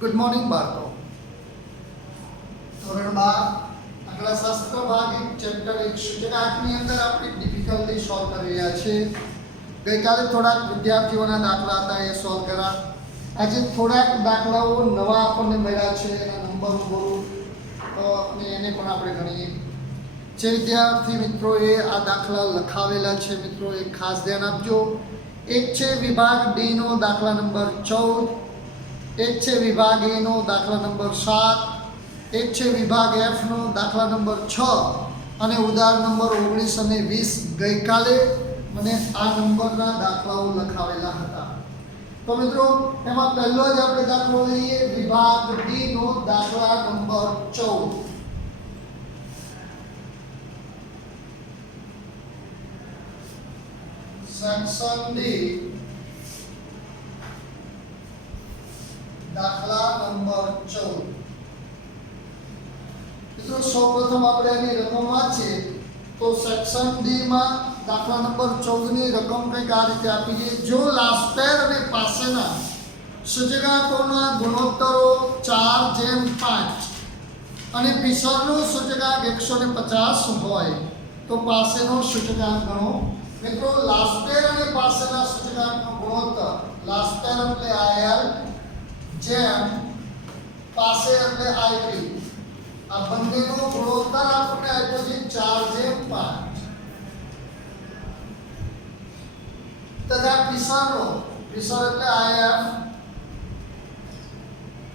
Good morning બાળકો. ધોરણ 12 આંકડાશાસ્ત્ર ભાગ 1 ચેપ્ટર 1 સૂચકાંકની અંદર આપણે ડિફિકલ્ટી સોલ્વ કરી રહ્યા છીએ. ગઈકાલે થોડાક વિદ્યાર્થીઓના દાખલા હતા એ સોલ્વ કર્યા. આજે થોડાક દાખલાઓ નવા આપણને મળ્યા છે, એના નંબર બોલું અને એને પણ આપણે ગણીએ. જે વિદ્યાર્થી મિત્રોએ આ દાખલા લખાવેલા છે મિત્રો એ ખાસ ધ્યાન આપજો. એક છે વિભાગ ડી નો દાખલા નંબર 14, એક છે વિભાગ એ નો દાખલા નંબર 7, એક છે વિભાગ એફ નો દાખલા નંબર 6 અને ઉદાહરણ નંબર 19 અને 20 ગઈકાલે મને આ નંબરના દાખલાઓ લખાવેલા હતા. તો મિત્રો એમાં પહેલો જ આપણે દાખલો લઈએ, વિભાગ ડી નો દાખલા નંબર 14. સેક્શન ડી દાખલા નંબર 14. મિત્રો સૌપ્રથમ આપણે એની રકમ વાંચીએ તો સેક્શન ડી માં દાખલા નંબર 14 ની રકમ કંઈક આ રીતે આપી છે. જો લાસ્પેર અને પાસેના સૂચકાંકોના ગુણોત્તરો 4:5 અને પીસરનો સૂચકાંક 150 હોય તો પાસેનો સૂચકાંક ગણો. મિત્રો લાસ્પેર અને પાસેના સૂચકાંકનો ગુણોત્તર, લાસ્પેર એટલે IL જેમ પાસે એટલે IP, આ બંનેનો ગુણોત્તર આપણને આપ્યો છે 4:5 તથા પીસર એટલે IF,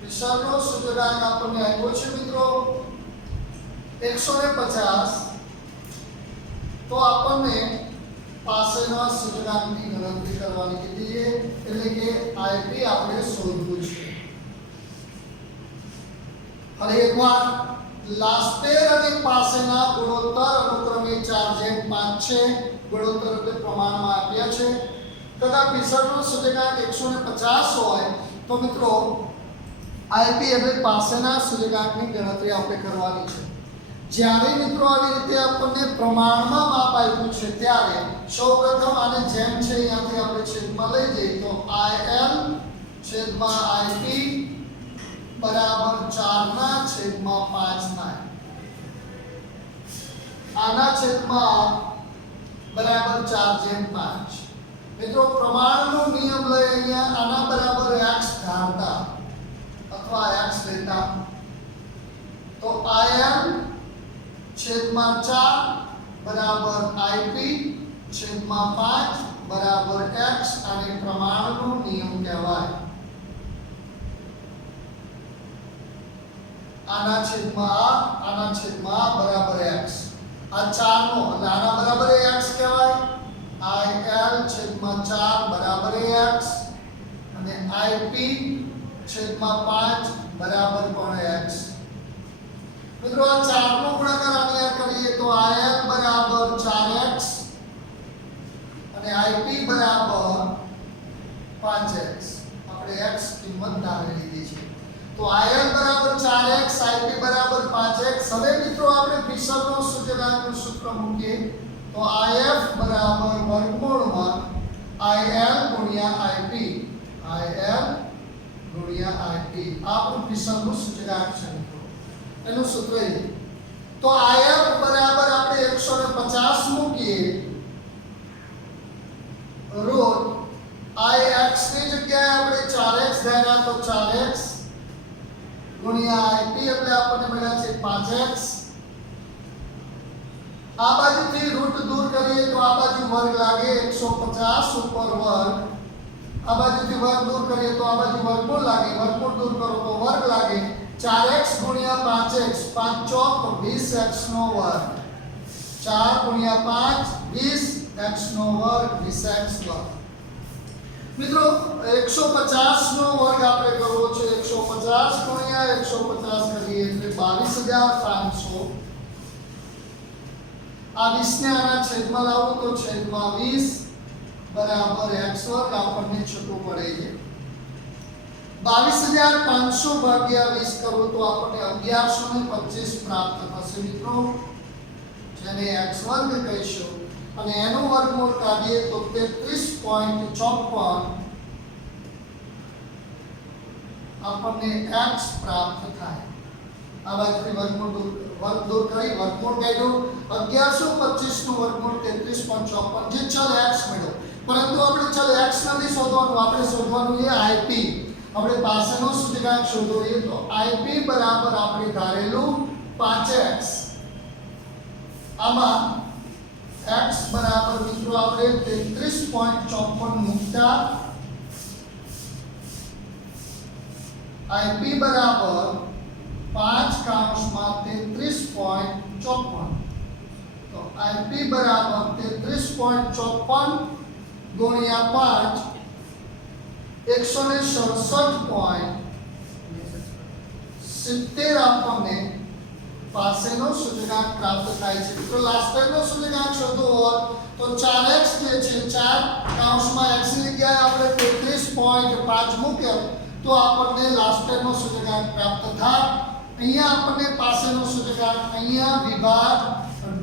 પીસરનો સૂચકાંક આપણને આપ્યો છે મિત્રો 150, તો આપણને પાસેના સૂચકાંકની ગણતરી કરવાની કીધી છે, એટલે કે IP આપણે શોધવું છે. હવે એકવાર લાસ્પેર અને પાસેના ગુણોત્તર અનુક્રમે 4:5 છે, ગુણોત્તર એટલે પ્રમાણમાં આપ્યા છે, તથા પીસરનો સૂચકાંક 150 હોય તો મિત્રો IP એટલે પાસેના સૂચકાંકની ગણતરી આપણે કરવાની છે. જ્યારે મિત્રો આવી રીતે આપણને પ્રમાણમાં માપ આપ્યું છે ત્યારે સૌપ્રથમ આને જેમ છે અહીંયાથી આપણે છેદમાં લઈ જઈએ તો IL છેદમાં IP બરાબર 4/5 થાય. આના છેદમાં બરાબર 4/5. મિત્રો પ્રમાણનો નિયમ લઈ અહીંયા આના બરાબર x ધારતા અથવા x લેતા તો IL છેદમાં 4 બરાબર IP છેદમાં 5 બરાબર x, અને પ્રમાણનો નિયમ કહેવાય. આના છેદમાં બરાબર x, આ 4 નો એટલે આના બરાબર x કહેવાય. IL છેદમાં 4 બરાબર x અને IP છેદમાં 5 બરાબર પણ x. મિત્રો આ 4 નો ગુણાકાર આની આ કરીએ તો IL બરાબર 4x અને IP બરાબર 5x. આપણે x કિંમત ધારી લીધી છે. તો IL બરાબર 4x, IP બરાબર 5x. હવે મિત્રો આપણે પીસરનો સૂચકાંકનું સૂત્ર મૂકીએ તો IF બરાબર વર્ગમૂળમાં IL ગુણ્યા IP, IL ગુણ્યા IP. આ આપણું પીસરનું સૂચકાંક છે. એનું સૂત્ર એ તો IF બરાબર આપણે 150 મૂકીએ રૂટ IX ની જગ્યાએ આપણે 4x ધાર્યા તો 4x ગુણ્યા IP એટલે આપણને મળ્યા છે 5x. આ બાજુથી રૂટ દૂર કરીએ તો આ બાજુ વર્ગ લાગે 150 ઉપર વર્ગ, આ બાજુથી વર્ગ દૂર કરીએ તો આ બાજુ વર્ગમૂળ લાગે, વર્ગમૂળ દૂર કરો તો વર્ગ લાગે. 4x ગુણ્યા 5x, 5 ચોક 20x નો વર્ગ, 4 ગુણ્યા 5 20x નો વર્ગ, 20x વર્ગ. મિત્રો 150 નો વર્ગ આપણે કરવો છે, 150 ગુણ્યા 150 કરીએ એટલે 22500. આ 20 ને આના છેદમાં લાવો તો છેદમાં 20 બરાબર x વર્ગ આપણને છૂટું પડે છે. 22500 ભાગ્યા 20 કરો તો આપણને 1125 પ્રાપ્ત થશે મિત્રો, જેને x વર્ગ કહીશું. અને એનું વર્ગમૂળ કાઢીએ તો 33.54 આપણને x પ્રાપ્ત થાય। આ બાજુથી વર્ગમૂળ દૂર કરી વર્ગમૂળ કાઢ્યું 1125 નું વર્ગમૂળ 33.54 જે ચલ x મળ્યો। પરંતુ આપણે ચલ x નથી શોધવાનું, આપણે શોધવાનું છે ip। આપણે પાસેનો સૂચકાંક શોધવો છે તો ip બરાબર આપણે ધારેલું 5x। આમાં x બરાબર મિત્રો આપણે 33.54 મૂકતા ip બરાબર 5 કૌંસમાં 33.54 તો ip બરાબર 33.54 ગુણ્યા 5 167.70 આપણને પાસેનો સૂચકાંક પ્રાપ્ત થાય છે। તો લાસ્ટ ટાઈમનો સૂચકાંક શોધવો હોય તો 4x જે છે 4 કૌંસમાં x ની જગ્યાએ આપણે 33.5 મૂક્યો તો આપણને લાસ્ટ ટાઈમનો સૂચકાંક પ્રાપ્ત થાય। અહીંયા આપણને પાસેનો સૂચકાંક અહીંયા વિભાગ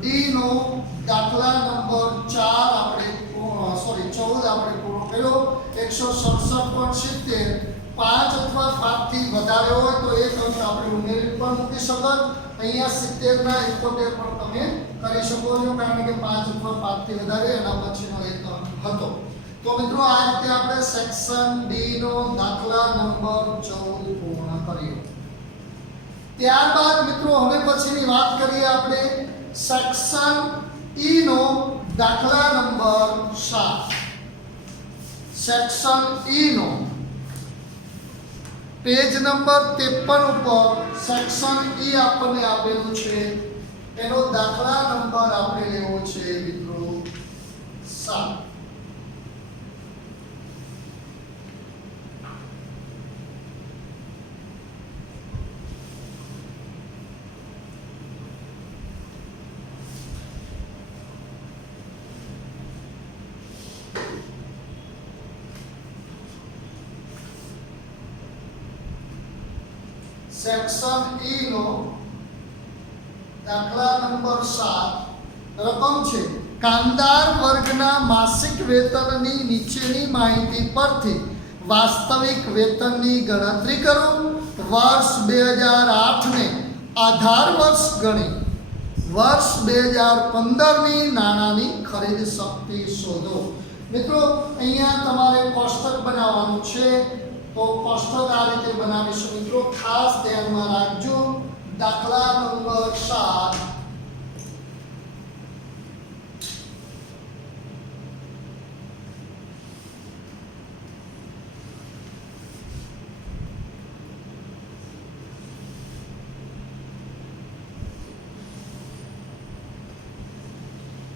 ડી નો દાખલા નંબર 4 આપણે 14 આપણે પૂરો કર્યો। 167.70 5 અથવા 5 થી વધારે હોય તો એક અંક આપણે ઉમેરી પણ મૂકી શકો। અહીંયા 70 ના 71 પણ તમે કરી શકો છો કારણ કે 5 અથવા 5 થી વધારે એના પછીનો એક અંક હતો। તો મિત્રો આ રીતે આપણે સેક્શન ડી નો દાખલા નંબર 14 પૂર્ણ કર્યો। ત્યારબાદ મિત્રો હવે પછીની વાત કરીએ આપણે સેક્શન ઈ નો દાખલા નંબર 7। સેક્શન ઈ નો પેજ નંબર 53 ઉપર સેક્શન ઈ આપણને આપેલું છે, એનો દાખલા નંબર આપણે લેવો છે મિત્રો 7। સેક્શન ઈ નો દાખલા નંબર 7 રકમ છે કામદાર વર્ગના માસિક વેતનની નીચેની માહિતી પરથી વાસ્તવિક વેતનની ગણતરી કરો। વર્ષ 2008 ને આધાર વર્ષ ગણી વર્ષ 2015 ની નાણાંની ખરીદ શક્તિ શોધો। મિત્રો અહીંયા તમારે કોષ્ટક બનાવવાનું છે તો કોષ્ટક આ રીતે બનાવીશું। મિત્રો ખાસ ધ્યાનમાં રાખજો દાખલા નંબર 7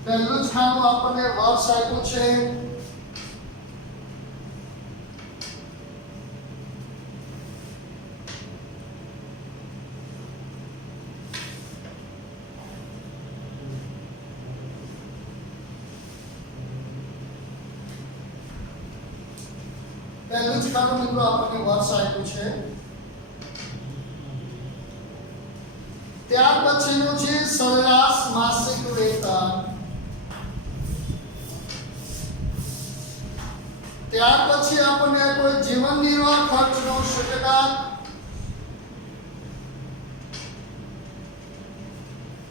પહેલું જ ખાનું આપણને વર્ષ આપ્યું છે। પહેલું જ ખાનું મિત્રો આપણને વર્ષ આપ્યું છે। ત્યાર પછીનું છે સરેરાશ માસિક વેતન। ત્યાર પછી આપણને કોઈ જીવન નિર્વાહ ખર્ચનો સૂચકાંક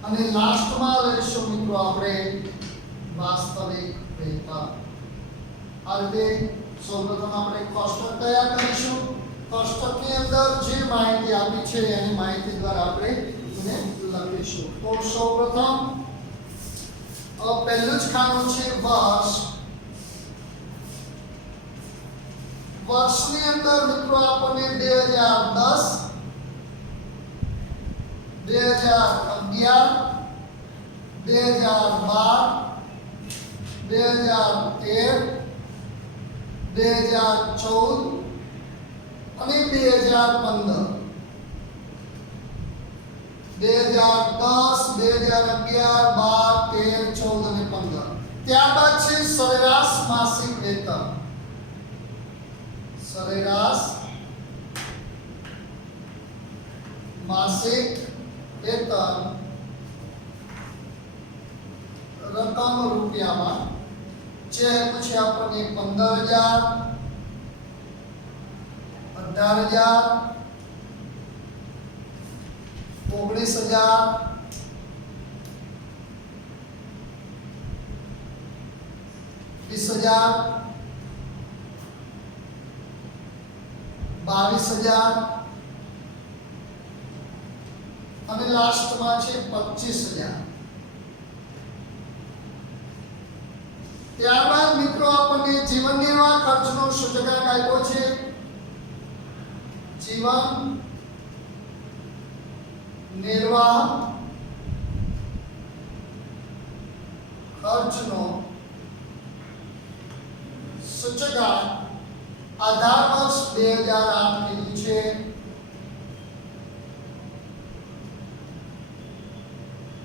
અને લાસ્ટમાં લઈશું મિત્રો આપણે વાસ્તવિક વેતન। આ રીતે સૌપ્રથમ આપણે કોષ્ટક તૈયાર કરીશું। કોષ્ટકની અંદર જે માહિતી આપી છે એની માહિતી દ્વારા આપણે એને લખીશું। તો સૌપ્રથમ પહેલું જ ખાનું છે વર્ષ। વર્ષની અંદર મિત્રો આપણને 2010 2011 2012 2013 2014 અને 2015 2010 2011 12 13 14 અને 15 ત્યારબાદ છે સરેરાશ માસિક વેતન। સરેરાશ માસિક વેતન રકમ રૂપિયામાં જે પછી આપણને 15,000 18,000 19,000 20,000 22,000 અને લાસ્ટમાં છે 25,000. ત્યારબાદ મિત્રો આપણને જીવન નિર્વાહ ખર્ચનો સૂચકાંક આપ્યો છે. જીવન નિર્વાહ ખર્ચનો સૂચકાંક આધાર વર્ષ 2008 કીધું છે.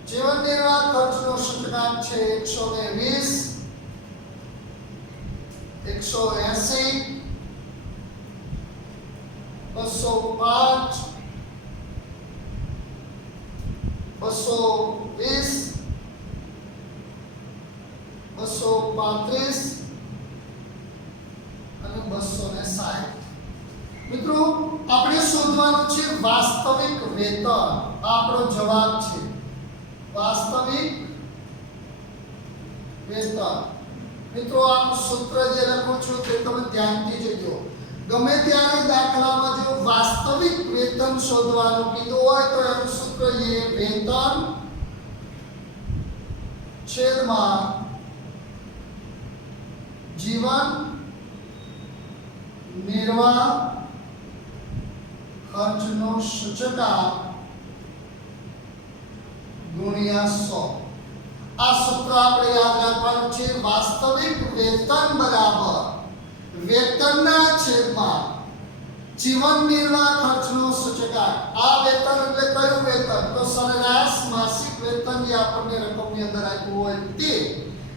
જીવન નિર્વાહ ખર્ચનો સૂચકાંક છે 120 180 205 220 235 અને 260. મિત્રો આપણે શોધવાનું છે વાસ્તવિક વેતન. આપણો જવાબ છે વાસ્તવિક વેતન. મિત્રો આનું સૂત્ર જે લખું છું તે તમે ધ્યાનથી જોજો. ગમે ત્યારે દાખલામાં જો વાસ્તવિક વેતન શોધવાનું કીધું હોય તો એનું સૂત્ર એ વેતન છેદમાં જીવન નિર્વાહ ખર્ચનો સૂચકાંક ગુણ્યા 100. આ સૂત્ર આપણે યાદ રાખવાનું છે. વાસ્તવિક વેતન બરાબર વેતનના છેદમાં જીવન નિર્વાહ ખર્ચનો સૂચકાંક. આ વેતન એટલે કયું વેતન? તો સરેરાશ માસિક વેતન જે આપણને રકમની અંદર આપ્યું હોય તે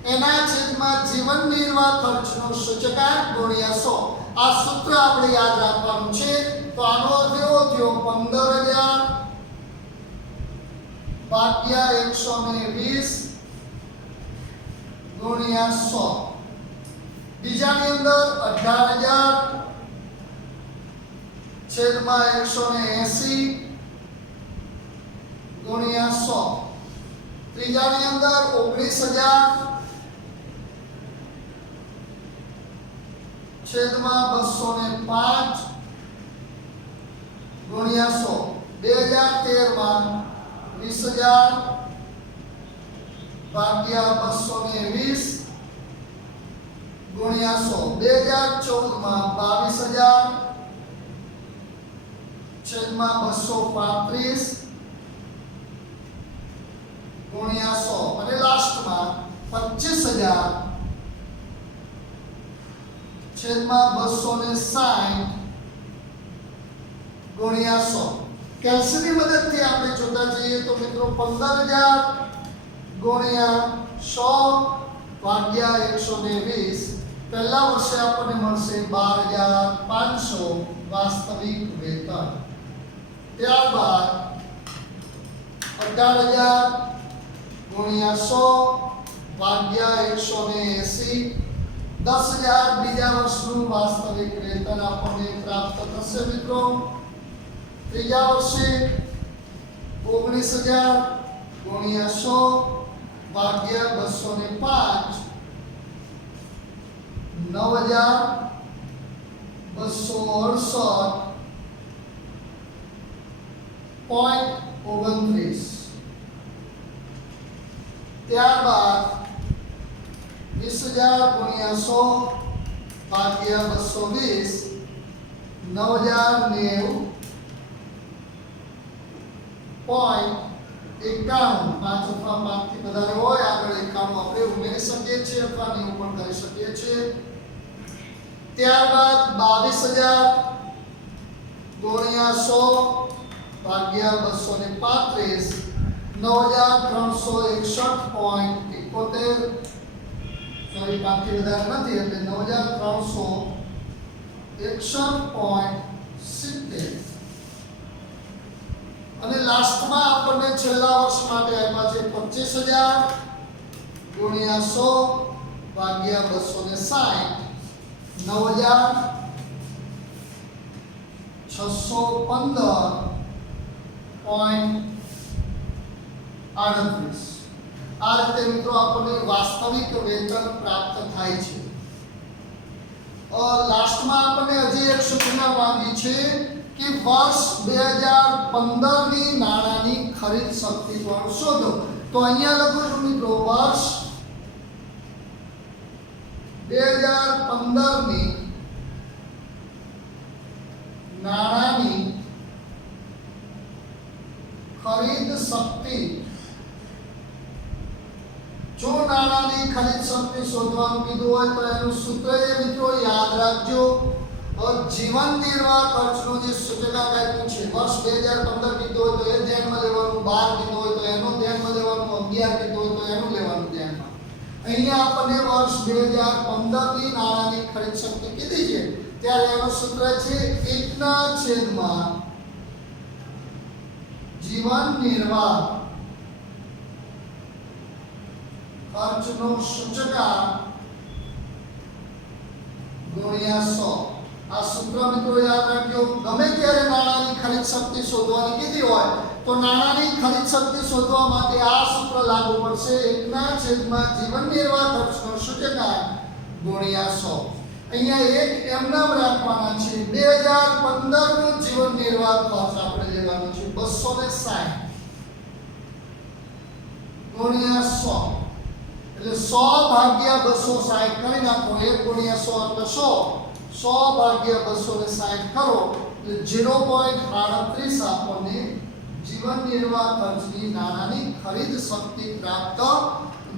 એના છેદમાં જીવન નિર્વાહ ખર્ચનો સૂચકાંક ગુણ્યા 100. આ સૂત્ર આપણે યાદ રાખવાનું છે. તો આનો અર્થ એવો થયો 15,000 ભાગ્યા 120 ગુણ્યા 100. બીજાની અંદર 18,000 છેદમાં 180 ગુણ્યા 100. ત્રીજાની અંદર 19,000 છેદમાં 205 ગુણ્યા 100. 2013 માં 20,000 ભાગ્યા 220 ગુણ્યા 100. 2014 માં 22,000 છેદમાં 235 ગુણ્યા 100 અને લાસ્ટમાં 25,000 છેદમાં 260 ગુણ્યા 100. કેલ્સીની મદદથી આપણે જોતા જઈએ તો મિત્રો 15,000 ગુણ્યા 100 ભાગ્યા 120 પહેલા વર્ષે આપણને મળશે 12,500 વાસ્તવિક વેતન. ત્યારબાદ 18,000 ગુણ્યા 100 ભાગ્યા 180 10,000 બીજા વર્ષનું વાસ્તવિક વેતન આપણને પ્રાપ્ત થશે મિત્રો. ત્રીજા વર્ષે 19,000 ગુણ્યા 100 ભાગ્યા 205 9,268.29. ત્યારબાદ 20,000 ગુણ્યા 100 ભાગ્યા 220 9,090.91. 5 અથવા 5 થી વધારે હોય આગળ 91 આપણે ઉમેરી શકીએ છીએ અથવા નિયમ પણ કરી શકીએ છીએ. ત્યારબાદ 22,000 ગુણ્યા 100 ભાગ્યા 235 9,361.71. સોરી 5 થી વધારે નથી એટલે 9,361.70. અને લાસ્ટમાં આપણને છેલ્લા વર્ષ માટે આપ્યા છે 25,000 ગુણ્યા 100 ભાગ્યા 260 9,000 615.38 આ રીતે મિત્રો આપણને વાસ્તવિક વેતન પ્રાપ્ત થાય છે. લાસ્ટમાં આપણને હજી એક સૂચના માંગી છે કે વર્ષ 2015 ની નાણાંની ખરીદ શક્તિ પણ શોધો. તો અહીંયા લખું છું મિત્રો, વર્ષ 2015 ની નાણાંની ખરીદ શક્તિ. જો નાણાંની ખરીદ શક્તિ શોધવાનું કીધું હોય તો એનું સૂત્ર એ મિત્રો યાદ રાખજો. જીવન નિર્વાહ ખર્ચનો જે સૂચકાંક આપ્યું છે, વર્ષ 2015 કીધું હોય તો એ ધ્યાનમાં લેવાનું, 12 કીધું હોય તો એનું ધ્યાનમાં લેવાનું, 11 કીધું હોય તો એનું લેવાનું ધ્યાનમાં. અહીંયા આપણને વર્ષ 2015 ની નાણાંની ખરીદ શક્તિ કીધી છે, ત્યારે એનું સૂત્ર છે 1/, જીવન નિર્વાહ ખર્ચનો સૂચકાંક ગુણ્યા 100. આ સૂત્ર મિત્રો યાદ રાખજો. ગમે ત્યારે નાણાંની ખરીદ શક્તિ શોધવાની કીધી હોય તો નાણાંની ખરીદ શક્તિ શોધવા માટે આ સૂત્ર લાગુ પડશે, 1/, જીવન નિર્વાહ ખર્ચનો સૂચકાંક ગુણ્યા 100. અહીંયા એક એમનામ રાખવાના છે. 2015 નું જીવન નિર્વાહ ખર્ચ આપણે લેવાનું છે 260 ગુણ્યા 100, એટલે 100 ભાગ્યા 260 કરી નાખો. 1 ગુણ્યા 100 એટલે 100 ભાગ્યા 260 કરો એટલે 0.38 આપણને જીવન નિર્વાહ ખર્ચની નાણાંની ખરીદ શક્તિ પ્રાપ્ત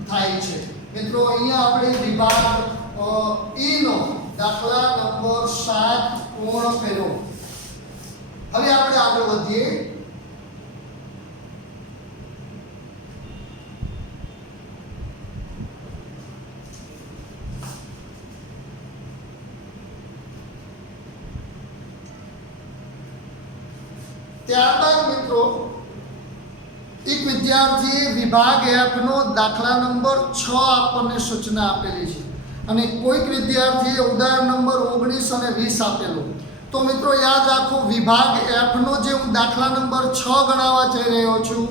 થાય છે. મિત્રો અહીંયા આપણે વિભાગ ઈ નો દાખલા નંબર 7 પૂર્ણ કર્યો. હવે આપણે આગળ વધીએ. ત્યારબાદ મિત્રો એક વિદ્યાર્થીએ વિભાગ F નો દાખલા નંબર 6 આપણને સૂચના આપેલી છે અને કોઈક વિદ્યાર્થીએ ઉદાહરણ નંબર 19 અને 20 આપેલું. તો મિત્રો યાદ રાખો, વિભાગ F નો જે હું દાખલા નંબર 6 ગણાવવા જઈ રહ્યો છું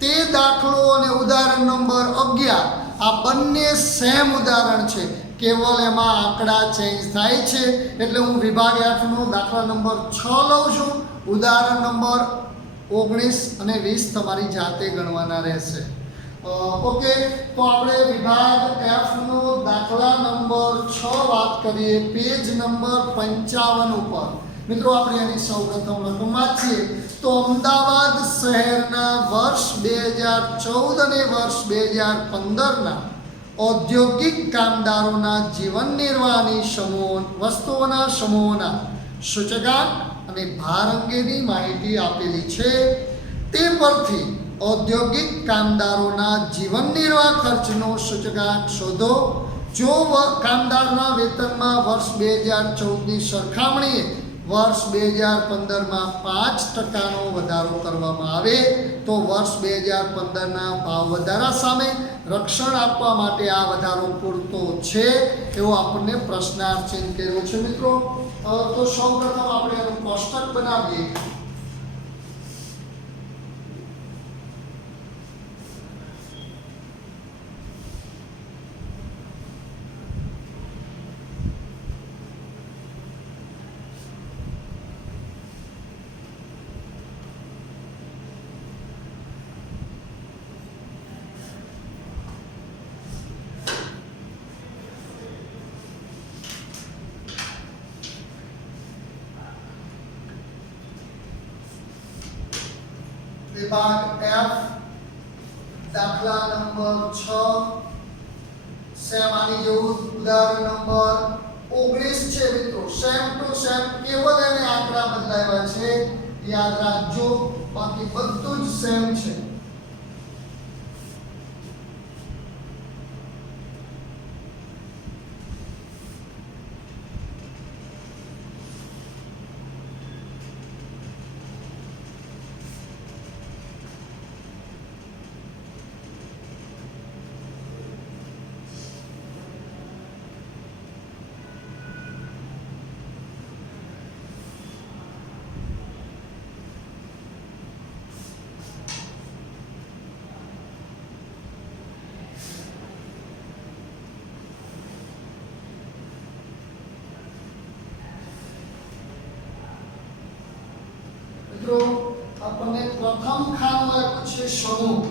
તે દાખલો અને ઉદાહરણ નંબર 11 આ બંને સેમ ઉદાહરણ છે, કેવલ એમાં આંકડા ચેન્જ થાય છે. એટલે હું વિભાગ F નો દાખલા નંબર 6 લઉં છું, ઉદાહરણ નંબર 19 અને 20 તમારી જાતે ગણવાના રહેશે. ઓકે, તો આપણે વિભાગ F નો દાખલા નંબર 6 વાત કરીએ, પેજ નંબર 55 ઉપર. મિત્રો આપણે એની સૌપ્રથમ રકમ વાંચીએ તો અમદાવાદ શહેરના વર્ષ 2014 અને વર્ષ 2015 ના ઔદ્યોગિક કામદારોના જીવન નિર્વાહની વસ્તુઓના સમૂહોના સૂચકાંક અને ભાર અંગેની માહિતી આપેલી છે. તે પરથી ઔદ્યોગિક કામદારોના જીવન નિર્વાહ ખર્ચનો સૂચકાંક શોધો. જો કામદારના વેતનમાં વર્ષ 2014ની સરખામણીએ વર્ષ 2015માં 5%નો વધારો કરવામાં આવે તો વર્ષ 2015ના ભાવ વધારા સામે રક્ષણ આપવા માટે આ વધારો પૂરતો છે, એવો આપણને પ્રશ્નાર્થ ચિહ્ન કર્યો છે. મિત્રો તો સૌપ્રથમ આપણે એનું કોષ્ટક બનાવીએ. વિભાગ F દાખલા નંબર 6 સેમ આની જેવું ઉદાહરણ નંબર 19 છે. મિત્રો સેમ ટુ સેમ, કેવલ એને આંકડા બદલાવ્યા છે, યાદ રાખજો, બાકી બધું જ સેમ છે. મિત્રો આપણને પ્રથમ ખાનું આપ્યું છે સમૂહ.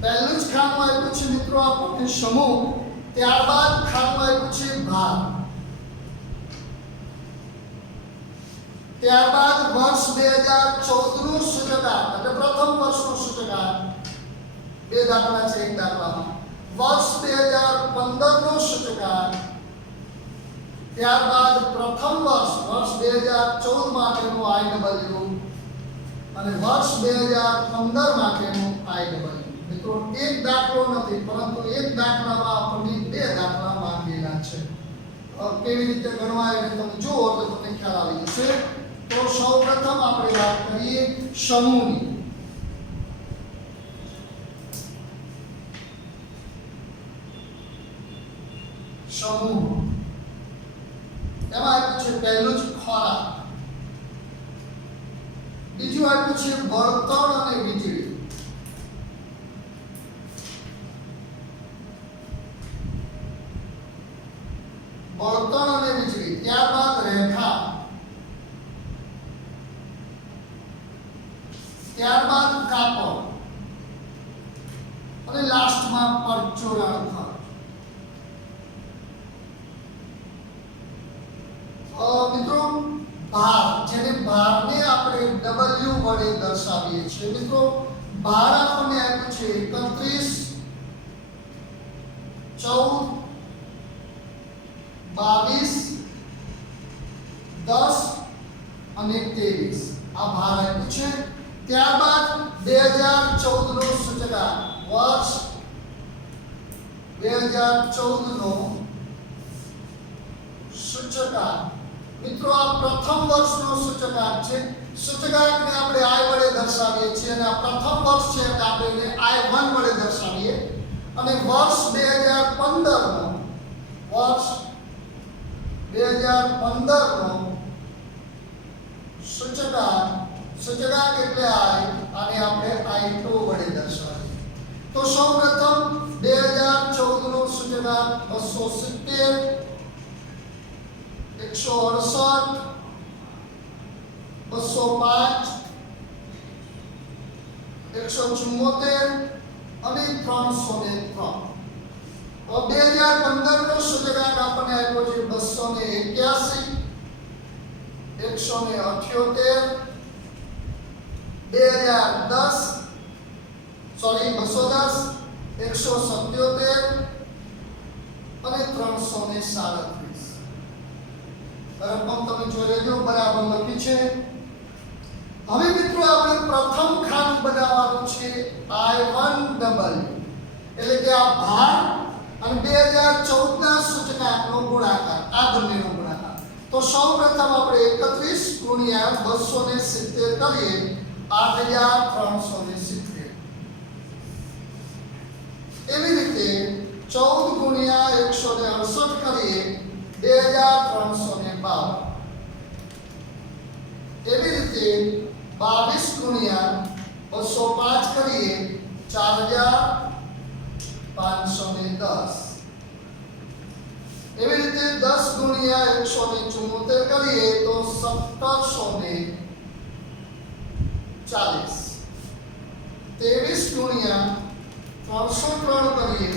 પહેલું જ ખાનું આપ્યું છે મિત્રો આપણને સમૂહ. ત્યારબાદ ખાનું આપ્યું છે ભાર. ત્યારબાદ વર્ષ 2014 નું સૂચકાંક એટલે પ્રથમ વર્ષનું સૂચકાંક. બે દાખલા છે એક દાખલામાં. વર્ષ 2015 નું સૂચકાંક. ત્યારબાદ પ્રથમ વર્ષ 2014 માટેનું IW અને વર્ષ 2015 માટેનું IW. મિત્રો એક દાખલો નથી પરંતુ એક દાખલામાં આપણને બે દાખલા માંગેલા છે. કેવી રીતે ગણવા એને તમે જુઓ તો તમને ખ્યાલ આવી જશે. તો સૌપ્રથમ આપણે વાત કરીએ સમૂહની. સમૂહ એમાં આપ્યું છે પહેલું જ ખોરાક, બીજું આપ્યું છે બળતણ અને વીજળી, બળતણ અને વીજળી. ત્યારબાદ રેખા, ત્યારબાદ કાપડ અને લાસ્ટમાં પરચુરણ ખર્ચ. મિત્રો ભાર, જેને ભારને આપણે W વડે દર્શાવીએ છીએ. મિત્રો ભાર આપણને આપ્યું છે 31, 14, 22, 10 અને 23 આ ભાર આપ્યું છે. ત્યારબાદ 2014 નું સૂચકાંક, વર્ષ 2014 નો સૂચકાંક. મિત્રો આ પ્રથમ વર્ષનો સૂચકાંક છે. સૂચકાંકને આપણે I વડે દર્શાવીએ છીએ અને આ પ્રથમ વર્ષ છે એટલે આપણે એને I1 વડે દર્શાવીએ. અને વર્ષ 2015 નો વર્ષ 2015 નો સૂચકાંક, સૂચકાંક એટલે I અને આપણે I2 વડે દર્શાવીએ. તો સૌપ્રથમ 2014 નું સૂચકાંક 270, 168, 205, 174 અને 303. 2015 નો સૂચકાંક આપણને આપ્યો છે 281, 178, 210, 177 અને 337. રકમ તમે જોઈ લેજો, બરાબર લખી છે. હવે મિત્રો આપણે પ્રથમ ખાનું બનાવવાનું છે I1W એટલે કે આ ભાર અને 2014 ના સૂચકાંકનો ગુણાકાર, આ બંનેનો ગુણાકાર. તો સૌપ્રથમ આપણે 31 ગુણ્યા 270 કરીએ 8370. એવી રીતે 14 ગુણ્યા 168 કરીએ 2352. એવી રીતે 22 ગુણ્યા 205 કરીએ 4510. એવી રીતે 10 ગુણ્યા 174 કરીએ તો 1740. 23 ગુણ્યા 303 કરીએ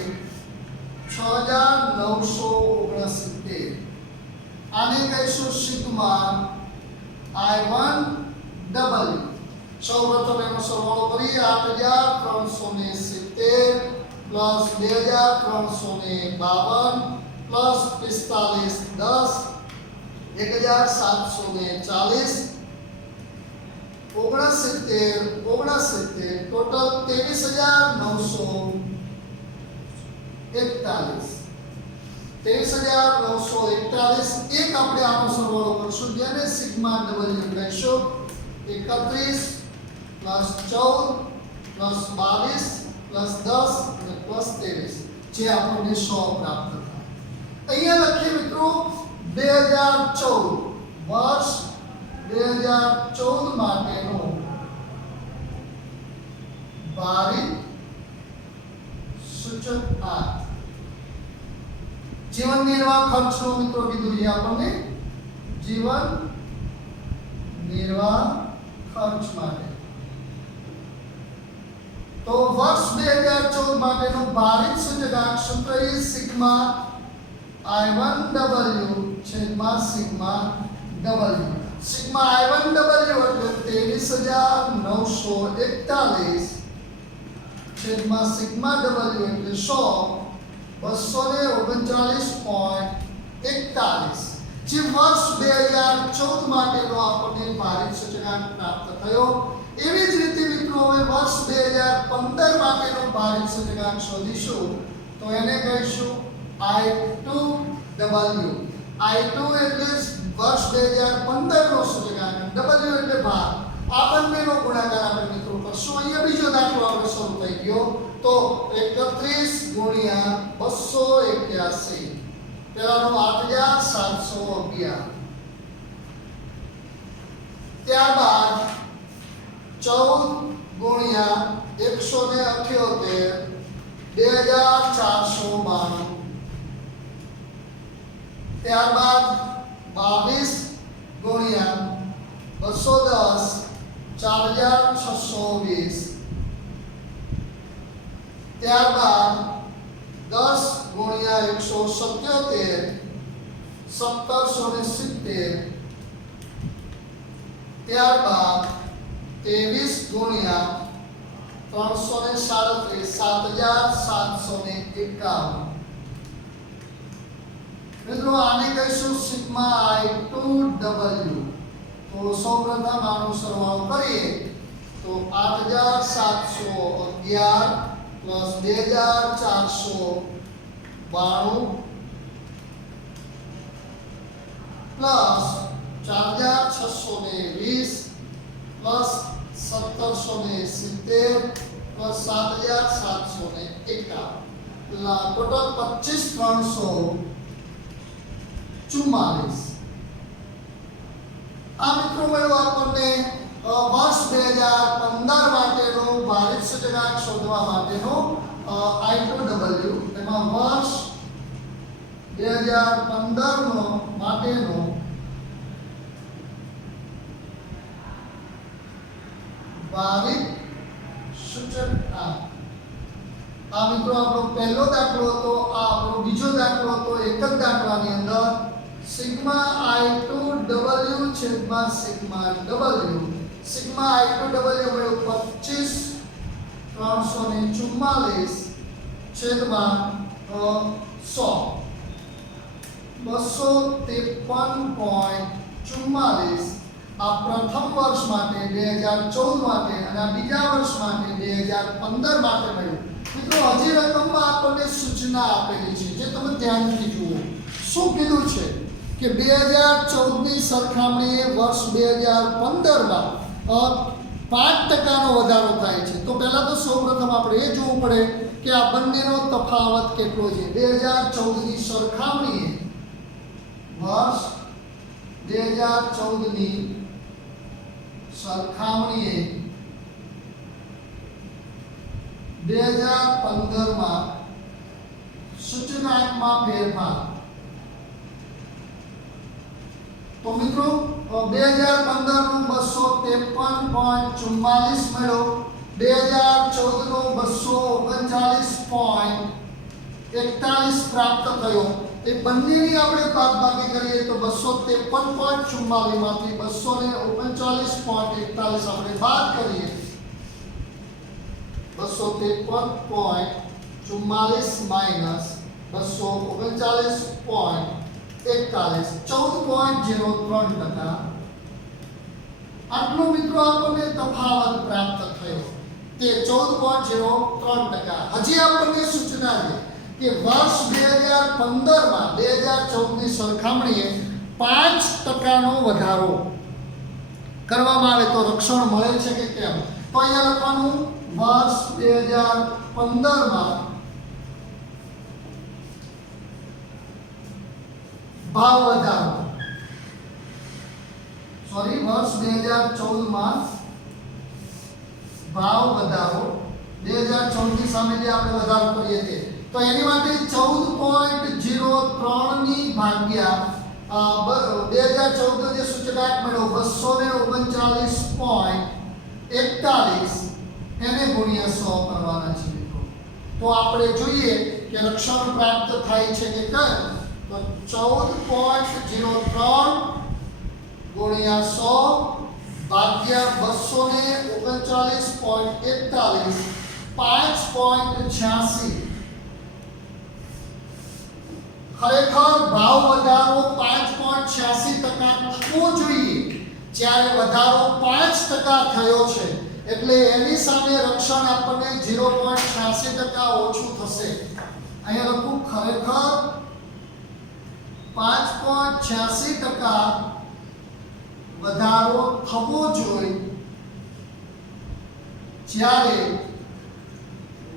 6969. આને કહીશું સિગ્મા I1W. સૌપ્રથમ એનો સરવાળો કરીએ 8370 પ્લસ 2352 પ્લસ 4510 1740 69 ટોટલ 23941. 23941. એક આપણે આનો સરવાળો કરશું જેને સિગ્મા W કહીશું. 31 પ્લસ 14 પ્લસ 22 પ્લસ 10 અને પ્લસ 23 જે આપણને 100 પ્રાપ્ત થાય. અહીંયા લખીએ મિત્રો 2014 વર્ષ 2014 માટેનો ભારિત સૂચક આર જીવન નિર્વાહ ખર્ચનો મિત્રો કીધું છે આપણને જીવન નિર્વાહ ખર્ચ માટે તો વર્ષ 2014 માટેનું ભારિત સૂચકાંક સૂત્ર એ સિગ્મા I1W છેદમાં સિગ્મા W સિગ્મા I1W એટલે 23,941 છેદમાં સિગ્મા W એટલે 239.41 જે વર્ષ 2014 માટેનો આપણને ભારિત સૂચકાંક પ્રાપ્ત થયો એવી જ રીતે મિત્રો હવે વર્ષ 2015 માટેનો ભારિત સૂચકાંક શોધીશું તો એને કહીશું I2W I2 એટલે વર્ષ 2015 નો સૂચકાંક W એટલે ભાર આ બંનેનો ગુણાકાર આપણે મિત્રો કરશું અહીંયા બીજો દાખલો આપણે શરૂ થઈ ગયો તો 31 ગુણ્યા 281 પેલાનો 8711 ત્યારબાદ 14 ગુણ્યા 178 2492 ત્યારબાદ 22 ગુણ્યા 210 4620 ત્યારબાદ 10 ગુણ્યા 177 1770 ત્યારબાદ 23 ગુણ્યા 337 7751 મિત્રો આને કહીશું સિગ્મા I2W તો સૌપ્રથમ આનો સરવાળો કરીએ તો 8711 plus 2492 plus 4620 plus 1770 plus 7751 total 25344 આ મિત્રો મળ્યો આપણને વર્ષ 2015 માટેનો ભારિત સૂચકાંક શોધવા માટેનો I2W એમાં વર્ષ 2015 માટેનો ભારિત સૂચકાંક આ મિત્રો આપણો પહેલો દાખલો હતો આ આપણો બીજો દાખલો હતો એક જ દાખલાની અંદર સિગ્મા I2W છેદમાં સિગ્મા W સિગ્મા I2W મળ્યો 25344 છેદમાં 100 253.44 આ પ્રથમ વર્ષ માટે 2014 માટે અને આ બીજા વર્ષ માટે 2015 માટે મળ્યું મિત્રો હજી રકમમાં આપણને સૂચના આપેલી છે જે તમે ધ્યાનથી જુઓ શું કીધું છે કે 2014 ની સરખામણીએ વર્ષ 2015 માં 5% વધારો થાય છે તો પહેલા તો સૌપ્રથમ આપણે એ જોવું પડે કે આ બંનેનો તફાવત કેટલો છે 2014 ની સરખામણીએ વર્ષ 2014 ની સરખામણીએ 2015 માં સૂચકાંકમાં ફેરફાર તો મિત્રો 2015 નું 253.44 મળ્યો 2014 નો 239.41 પ્રાપ્ત થયો એ બંનેની આપણે બાદબાકી કરીએ તો 253.44 માંથી 239.41 આપણે બાદ કરીએ 253.44 માઈનસ 239.41 14.03% આટલો મિત્રો આપણને તફાવત પ્રાપ્ત થયો તે 14.03%. હજી આપણને સૂચના છે કે વર્ષ 2015 માં 2014 ની સરખામણીએ 5% નો વધારો કરવામાં આવે તો રક્ષણ મળે છે કે કેમ તો અહીંયા લખવાનું વર્ષ 2015 માં ભાવ વધારો વર્ષ 2014 માં ભાવ વધારો 2014 ની સામે જે આપણે વધારો કરીએ તે તો એની માટે 14.03 ની ભાગ્યા 2014 જે સૂચકાંક મળ્યો 239.41 એને ગુણ્યા 100 કરવાના છે મિત્રો. તો આપણે જોઈએ કે રક્ષણ પ્રાપ્ત થાય છે કે કેમ, તો 14.03 ગુણ્યા 100 ભાગ્યા 239.41 5.86. ખરેખર ભાવ વધારો 5.86% થવો જોઈએ, જ્યારે વધારો 5% થયો છે એટલે એની સામે રક્ષણ આપણને 0.86% ઓછું થશે. અહીંયા લખું ખરેખર 5.86% વધારો થવો જોઈએ, જ્યારે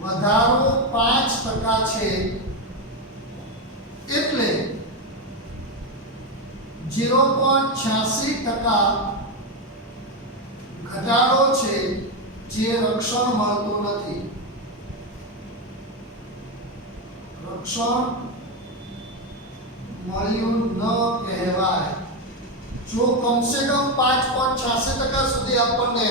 વધારો 5% છે એટલે 0.86% ઘટાડો છે જે રક્ષણ મળતું નથી. રક્ષણ મળ્યું ન કહેવાય. જો કમસે કમ 5.86% સુધી આપણને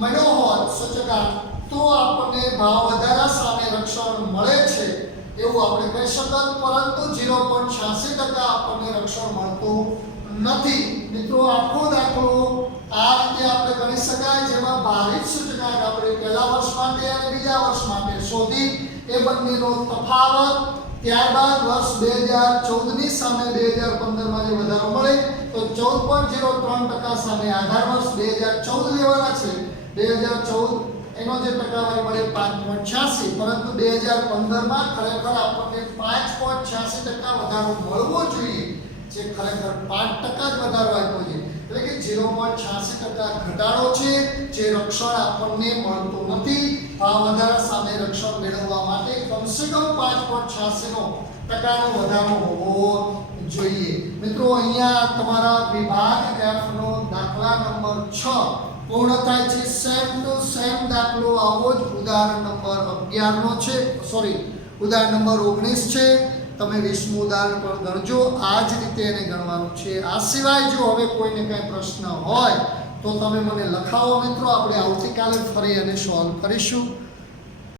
મળ્યો હોત સૂચકાંક તો આપણને ભાવ વધારા સામે રક્ષણ મળે છે એવું આપણે કહી શકત, પરંતુ 0.86% આપણને રક્ષણ મળતું નથી. મિત્રો આખો દાખલો આ રીતે આપણે ગણી શકાય, જેમાં ભારિત સૂચકાંક આપણે પહેલા વર્ષ માટે અને બીજા વર્ષ માટે શોધી એ બંનેનો તફાવત, ત્યારબાદ વર્ષ 2014 ની સામે 2015 માં જે વધારો મળે તો 14.03% સામે આધાર વર્ષ 2014 લેવાના છે. 2014 એનો જે ટકાવારી મળે 5.86, પરંતુ 2015 માં ખરેખર આપણને 5.86% વધારો મળવો જોઈએ, જે ખરેખર 5% જ વધારો આપ્યો છે. એટલે કે 0.86% ઘટાડો છે જે રક્ષણ આપણને મળતું નથી. ભાવ વધારા સામે રક્ષણ મેળવવા માટે કમસે કમ 5.86% નો વધારો હોવો જોઈએ. મિત્રો અહીંયા તમારા વિભાગ F નો દાખલા નંબર 6 પૂર્ણ થાય છે. સેમ ટુ સેમ દાખલો આવો જ ઉદાહરણ નંબર 11 નો છે, ઉદાહરણ નંબર 19 છે. તમે 20મું ઉદાહરણ પણ ગણજો. આ જ રીતે એને ગણવાનું છે. આ સિવાય જો હવે કોઈને કંઈ પ્રશ્ન હોય તો તમે મને લખાવો મિત્રો. આપણે આવતીકાલે ફરી એને સોલ્વ કરીશું.